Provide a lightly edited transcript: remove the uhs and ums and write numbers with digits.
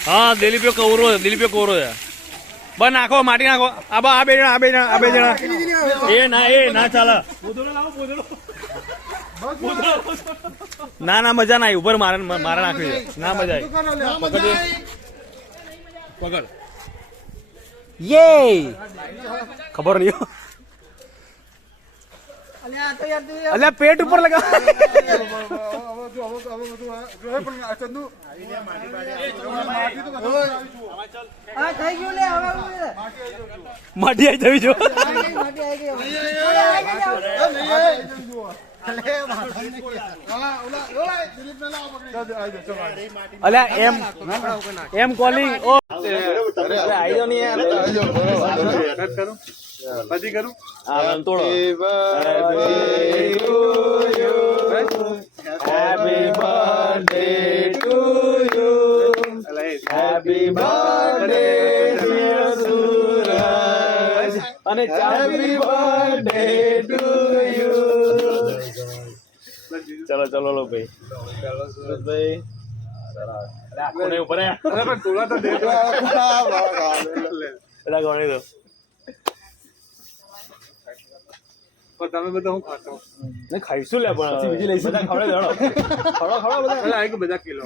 हाँ दिलीप कौरो है बस नाखो माटी नाखो अब आ बे जना ए ना चला ना मजा ना ऊपर मारा नाखी ना मजा पकड़ ये खबर नहीं हो अल्लाह पेट ऊपर लगा माटी आई थी जो अल्लाह एम कॉलिंग ओ आई जो नहीं है પછી કરું હા તોડો happy birthday to you happy birthday dear Suraj અને હેપી બર્થડે ટુ યુ ચલો લો ભાઈ સુરજભાઈ કોને ઉપર આયા અરે પણ તોલા તો દે એલા ગણી દો તમે બધા હું ખાતો નહીં ખાઈશું લે પણ બીજી લઈશું બધા ખવડાવી દો ખવડાવો બધા બધા કિલો